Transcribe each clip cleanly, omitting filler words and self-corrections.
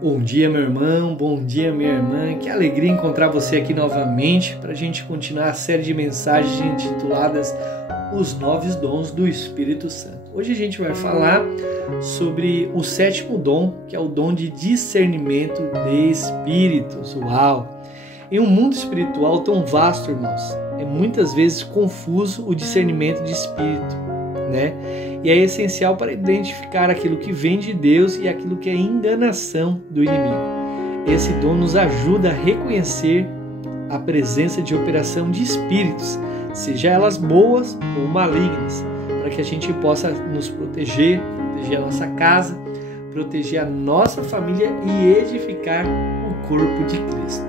Bom dia, meu irmão, bom dia, minha irmã. Que alegria encontrar você aqui novamente para a gente continuar a série de mensagens intituladas Os 9 Dons do Espírito Santo. Hoje a gente vai falar sobre o 7º dom, que é o dom de discernimento de espíritos. Uau! Em um mundo espiritual tão vasto, irmãos, é muitas vezes confuso o discernimento de espírito, né? E é essencial para identificar aquilo que vem de Deus e aquilo que é enganação do inimigo. Esse dom nos ajuda a reconhecer a presença de operação de espíritos, seja elas boas ou malignas, para que a gente possa nos proteger a nossa casa, proteger a nossa família e edificar o corpo de Cristo.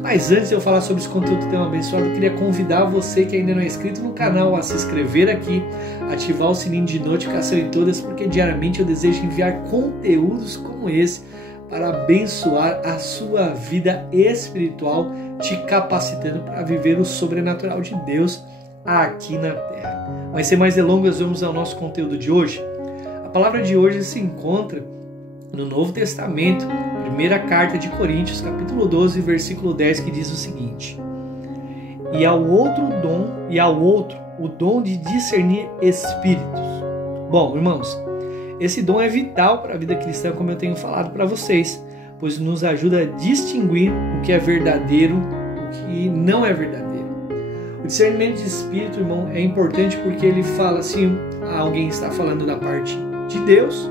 Mas antes de eu falar sobre esse conteúdo tão abençoado, eu queria convidar você que ainda não é inscrito no canal a se inscrever aqui, ativar o sininho de notificação em todas, porque diariamente eu desejo enviar conteúdos como esse para abençoar a sua vida espiritual, te capacitando para viver o sobrenatural de Deus aqui na Terra. Mas sem mais delongas, vamos ao nosso conteúdo de hoje. A palavra de hoje se encontra no Novo Testamento, primeira carta de Coríntios, capítulo 12, versículo 10, que diz o seguinte: E ao outro o dom de discernir espíritos. Bom, irmãos, esse dom é vital para a vida cristã, como eu tenho falado para vocês, pois nos ajuda a distinguir o que é verdadeiro do que não é verdadeiro. O discernimento de espírito, irmão, é importante porque ele fala se alguém está falando da parte de Deus,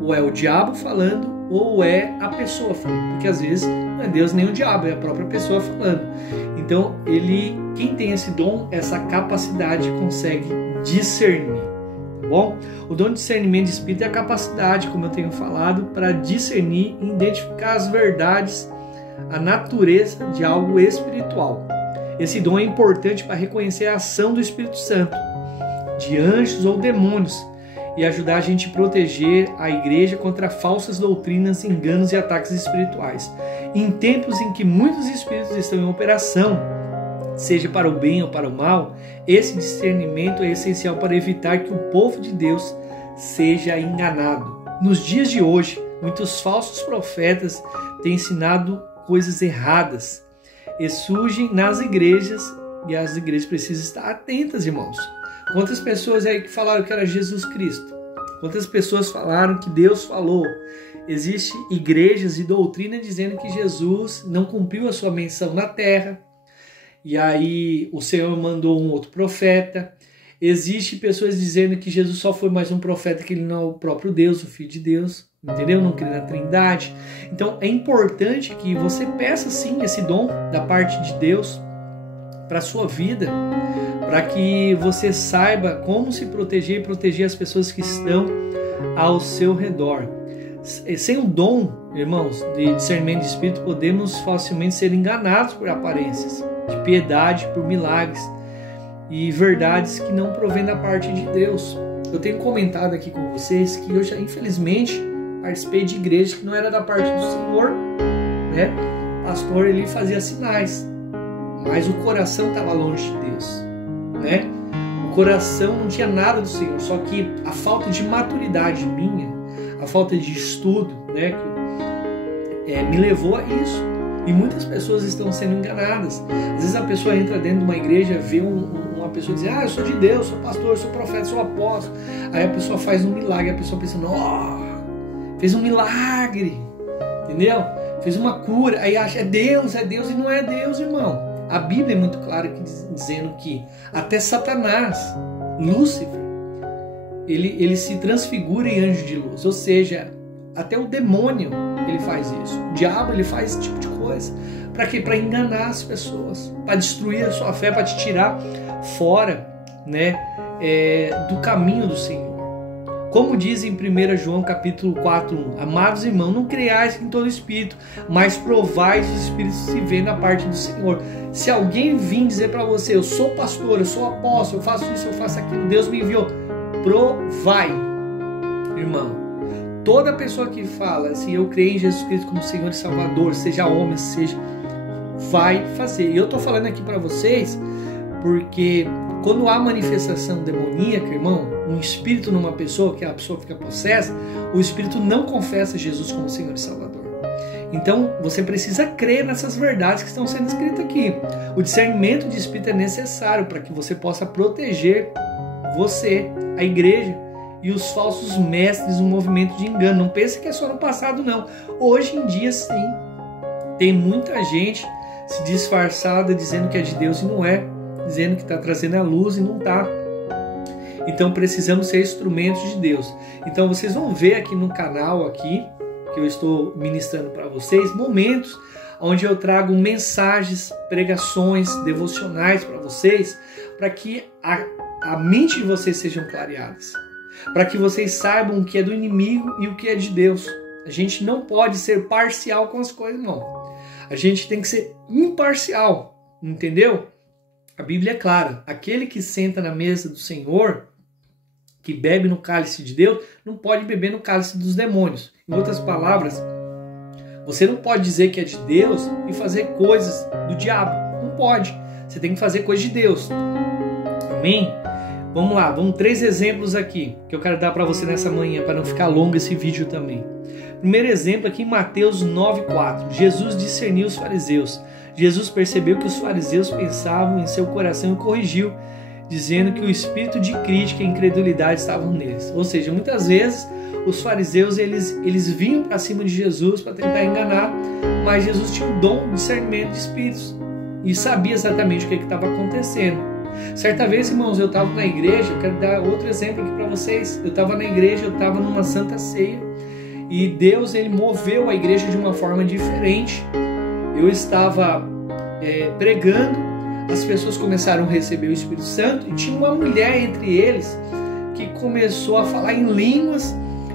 ou é o diabo falando, ou é a pessoa falando, porque às vezes não é Deus nem o diabo, é a própria pessoa falando. Então, quem tem esse dom, essa capacidade, consegue discernir, tá bom? O dom de discernimento de espírito é a capacidade, como eu tenho falado, para discernir e identificar as verdades, a natureza de algo espiritual. Esse dom é importante para reconhecer a ação do Espírito Santo, de anjos ou demônios, e ajudar a gente a proteger a igreja contra falsas doutrinas, enganos e ataques espirituais. Em tempos em que muitos espíritos estão em operação, seja para o bem ou para o mal, esse discernimento é essencial para evitar que o povo de Deus seja enganado. Nos dias de hoje, muitos falsos profetas têm ensinado coisas erradas e surgem nas igrejas, e as igrejas precisam estar atentas, irmãos. Quantas pessoas aí que falaram que era Jesus Cristo? Quantas pessoas falaram que Deus falou? Existem igrejas e doutrina dizendo que Jesus não cumpriu a sua missão na terra. E aí o Senhor mandou um outro profeta. Existem pessoas dizendo que Jesus só foi mais um profeta, que ele não é o próprio Deus, o Filho de Deus. Entendeu? Não crê na Trindade. Então é importante que você peça sim esse dom da parte de Deus para a sua vida, para que você saiba como se proteger e proteger as pessoas que estão ao seu redor. Sem o dom, irmãos, de discernimento de espírito, podemos facilmente ser enganados por aparências de piedade, por milagres e verdades que não provêm da parte de Deus. Eu tenho comentado aqui com vocês que eu já, infelizmente, participei de igrejas que não era da parte do Senhor, né? O pastor, ele fazia sinais, mas o coração estava longe de Deus, né? O coração não tinha nada do Senhor, só que a falta de maturidade minha, a falta de estudo, né, me levou a isso. E muitas pessoas estão sendo enganadas. Às vezes a pessoa entra dentro de uma igreja, vê uma pessoa dizer: eu sou de Deus, sou pastor, sou profeta, sou apóstolo. Aí a pessoa faz um milagre, a pessoa pensa: fez um milagre, entendeu? Fez uma cura, aí acha: é Deus, e não é Deus, irmão. A Bíblia é muito clara dizendo que até Satanás, Lúcifer, ele se transfigura em anjo de luz. Ou seja, até o demônio ele faz isso. O diabo ele faz esse tipo de coisa. Para quê? Para enganar as pessoas, para destruir a sua fé, para te tirar fora, né, do caminho do Senhor. Como diz em 1 João capítulo 4:1, amados irmãos, não creiais em todo espírito, mas provais os espíritos se vê na parte do Senhor. Se alguém vir dizer para você: eu sou pastor, eu sou apóstolo, eu faço isso, eu faço aquilo, Deus me enviou, provai, irmão. Toda pessoa que fala assim: eu creio em Jesus Cristo como Senhor e Salvador, seja homem, seja, vai fazer. E eu estou falando aqui para vocês porque quando há manifestação demoníaca, irmão, um espírito numa pessoa, que a pessoa fica possessa, o espírito não confessa Jesus como Senhor e Salvador. Então, você precisa crer nessas verdades que estão sendo escritas aqui. O discernimento de espírito é necessário para que você possa proteger você, a igreja e os falsos mestres do movimento de engano. Não pense que é só no passado, não. Hoje em dia, sim, tem muita gente se disfarçada dizendo que é de Deus e não é, dizendo que está trazendo a luz e não está. Então precisamos ser instrumentos de Deus. Então vocês vão ver aqui no canal aqui, que eu estou ministrando para vocês, momentos onde eu trago mensagens, pregações, devocionais para vocês, para que a mente de vocês sejam clareadas, para que vocês saibam o que é do inimigo e o que é de Deus. A gente não pode ser parcial com as coisas, não. A gente tem que ser imparcial, entendeu? A Bíblia é clara, aquele que senta na mesa do Senhor, que bebe no cálice de Deus, não pode beber no cálice dos demônios. Em outras palavras, você não pode dizer que é de Deus e fazer coisas do diabo. Não pode. Você tem que fazer coisas de Deus. Amém? Vamos lá, vamos 3 exemplos aqui que eu quero dar para você nessa manhã, para não ficar longo esse vídeo também. Primeiro exemplo aqui em Mateus 9,4. Jesus discerniu os fariseus. Jesus percebeu que os fariseus pensavam em seu coração e corrigiu, dizendo que o espírito de crítica e incredulidade estavam neles. Ou seja, muitas vezes os fariseus eles vinham para cima de Jesus para tentar enganar, mas Jesus tinha o dom de discernimento de espíritos e sabia exatamente o que estava acontecendo. Certa vez, irmãos, eu estava na igreja, eu quero dar outro exemplo aqui para vocês. Eu estava na igreja, eu estava numa santa ceia e Deus ele moveu a igreja de uma forma diferente. Eu estava pregando, as pessoas começaram a receber o Espírito Santo e tinha uma mulher entre eles que começou a falar em línguas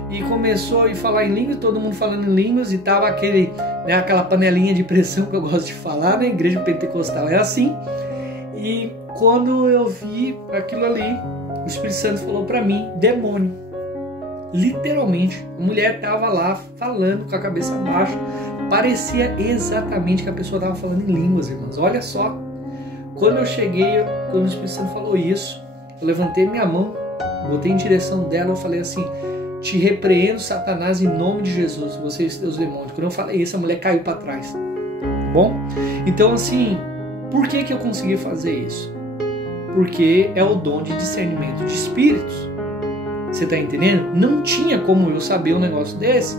e começou a falar em línguas, todo mundo falando em línguas e estava aquela panelinha de pressão que eu gosto de falar, na igreja pentecostal é assim. E quando eu vi aquilo ali, o Espírito Santo falou para mim, demônio. Literalmente, a mulher estava lá falando com a cabeça baixa, parecia exatamente que a pessoa estava falando em línguas, irmãos. Olha só, quando eu cheguei, quando o Espírito Santo falou isso, eu levantei minha mão, botei em direção dela, eu falei assim, te repreendo, Satanás, em nome de Jesus, você e seus demônios. Quando eu falei isso, a mulher caiu para trás. Bom, então assim, por que eu consegui fazer isso? Porque é o dom de discernimento de espíritos. Você está entendendo? Não tinha como eu saber um negócio desse,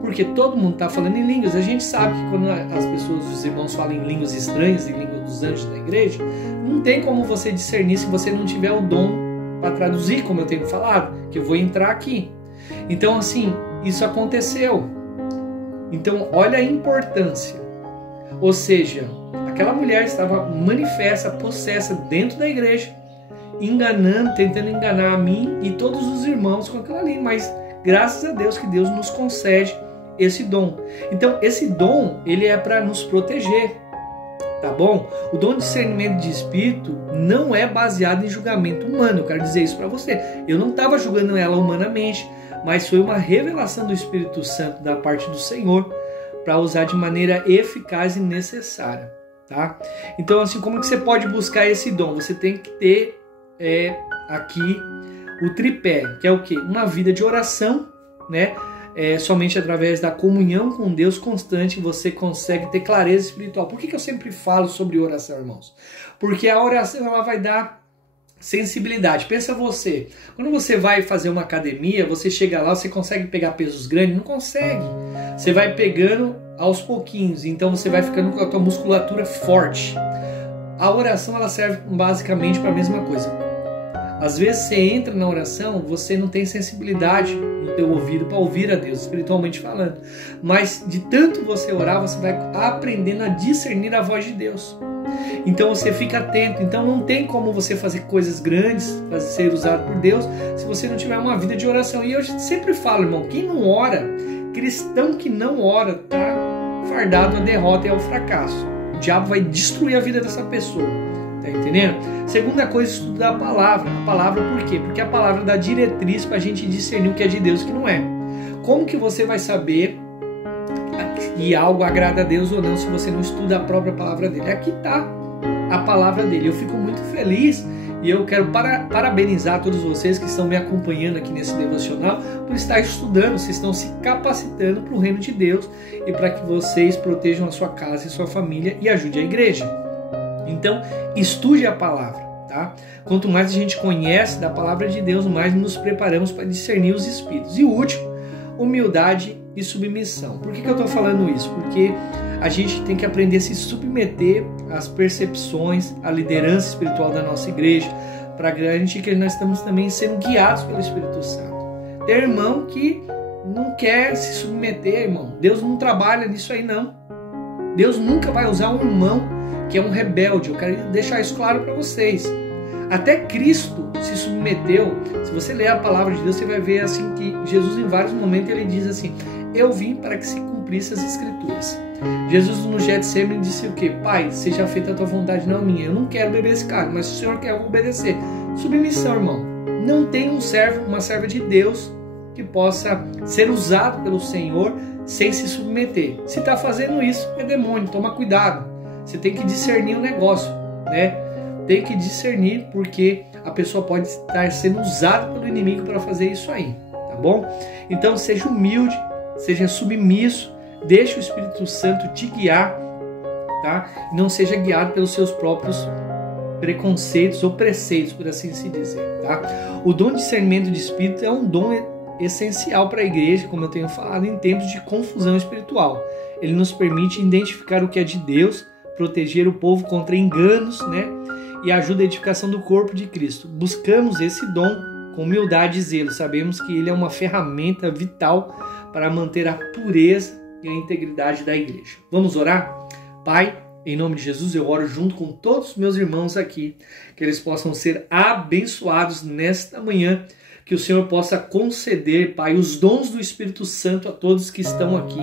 porque todo mundo está falando em línguas. A gente sabe que quando as pessoas, os irmãos falam em línguas estranhas, em língua dos anjos da igreja, não tem como você discernir se você não tiver o dom para traduzir, como eu tenho falado, que eu vou entrar aqui. Então assim, isso aconteceu. Então olha a importância. Ou seja, aquela mulher estava manifesta, possessa dentro da igreja, enganando, tentando enganar a mim e todos os irmãos com aquilo ali, mas graças a Deus que Deus nos concede esse dom. Então esse dom, ele é para nos proteger, tá bom? O dom de discernimento de espírito não é baseado em julgamento humano, eu quero dizer isso para você. Eu não estava julgando ela humanamente, mas foi uma revelação do Espírito Santo da parte do Senhor para usar de maneira eficaz e necessária, tá? Então assim, como que você pode buscar esse dom? Você tem que ter aqui o tripé, que é o quê? Uma vida de oração, né? Somente através da comunhão com Deus constante você consegue ter clareza espiritual. Por que eu sempre falo sobre oração, irmãos? Porque a oração ela vai dar sensibilidade. Pensa você, quando você vai fazer uma academia, você chega lá, você consegue pegar pesos grandes? Não consegue. Você vai pegando aos pouquinhos, então você vai ficando com a tua musculatura forte. A oração ela serve basicamente para a mesma coisa. Às vezes você entra na oração, você não tem sensibilidade no teu ouvido para ouvir a Deus, espiritualmente falando. Mas de tanto você orar, você vai aprendendo a discernir a voz de Deus. Então você fica atento. Então não tem como você fazer coisas grandes, ser usado por Deus, se você não tiver uma vida de oração. E eu sempre falo, irmão, quem não ora, cristão que não ora, tá fardado a derrota e ao fracasso. O diabo vai destruir a vida dessa pessoa. Tá entendendo? Segunda coisa, estudar a palavra. A palavra por quê? Porque a palavra dá diretriz para a gente discernir o que é de Deus e o que não é. Como que você vai saber que algo agrada a Deus ou não se você não estuda a própria palavra dele? Aqui está a palavra dele. Eu fico muito feliz E eu quero parabenizar todos vocês que estão me acompanhando aqui nesse devocional por estar estudando, vocês estão se capacitando para o reino de Deus e para que vocês protejam a sua casa e sua família e ajudem a igreja. Então, estude a palavra, tá? Quanto mais a gente conhece da palavra de Deus, mais nos preparamos para discernir os espíritos. E o último, humildade e submissão. Por que eu estou falando isso? Porque a gente tem que aprender a se submeter às percepções, à liderança espiritual da nossa igreja, para garantir que nós estamos também sendo guiados pelo Espírito Santo. Tem irmão que não quer se submeter, irmão. Deus não trabalha nisso aí, não. Deus nunca vai usar um irmão que é um rebelde. Eu quero deixar isso claro para vocês. Até Cristo se submeteu. Se você ler a palavra de Deus, você vai ver assim que Jesus em vários momentos ele diz assim: eu vim para que se cumprisse as Escrituras. Jesus no Getsemane disse o quê? Pai, seja feita a tua vontade, não a minha. Eu não quero beber esse cálice, mas se o Senhor quer, eu vou obedecer. Submissão, irmão. Não tem um servo, uma serva de Deus que possa ser usado pelo Senhor sem se submeter. Se está fazendo isso, é demônio, toma cuidado. Você tem que discernir o negócio, né? Tem que discernir, porque a pessoa pode estar sendo usada pelo inimigo para fazer isso aí, tá bom? Então seja humilde, seja submisso, deixe o Espírito Santo te guiar, tá? E não seja guiado pelos seus próprios preconceitos ou preceitos, por assim se dizer, tá? O dom de discernimento de espírito é um dom essencial para a igreja, como eu tenho falado, em tempos de confusão espiritual. Ele nos permite identificar o que é de Deus, proteger o povo contra enganos, né? E ajuda a edificação do corpo de Cristo. Buscamos esse dom com humildade e zelo. Sabemos que ele é uma ferramenta vital para manter a pureza e a integridade da igreja. Vamos orar? Pai, em nome de Jesus, eu oro junto com todos os meus irmãos aqui, que eles possam ser abençoados nesta manhã, que o Senhor possa conceder, Pai, os dons do Espírito Santo a todos que estão aqui.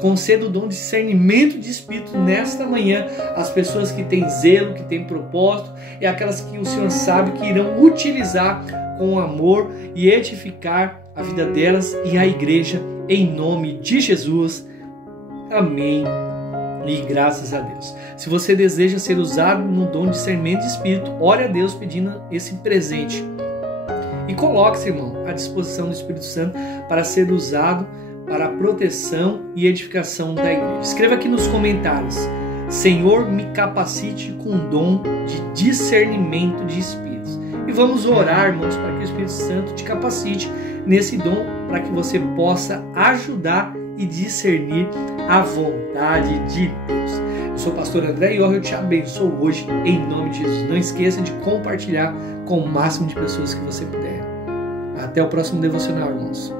Conceda o dom de discernimento de Espírito nesta manhã às pessoas que têm zelo, que têm propósito e aquelas que o Senhor sabe que irão utilizar com amor e edificar a vida delas e a igreja, em nome de Jesus. Amém. E graças a Deus. Se você deseja ser usado no dom de discernimento de Espírito, ore a Deus pedindo esse presente. E coloque-se, irmão, à disposição do Espírito Santo para ser usado para a proteção e edificação da igreja. Escreva aqui nos comentários: Senhor, me capacite com o dom de discernimento de espíritos. E vamos orar, irmãos, para que o Espírito Santo te capacite nesse dom, para que você possa ajudar e discernir a vontade de Deus. Eu sou o pastor André e eu te abençoo hoje em nome de Jesus. Não esqueça de compartilhar com o máximo de pessoas que você puder. Até o próximo devocional, irmãos.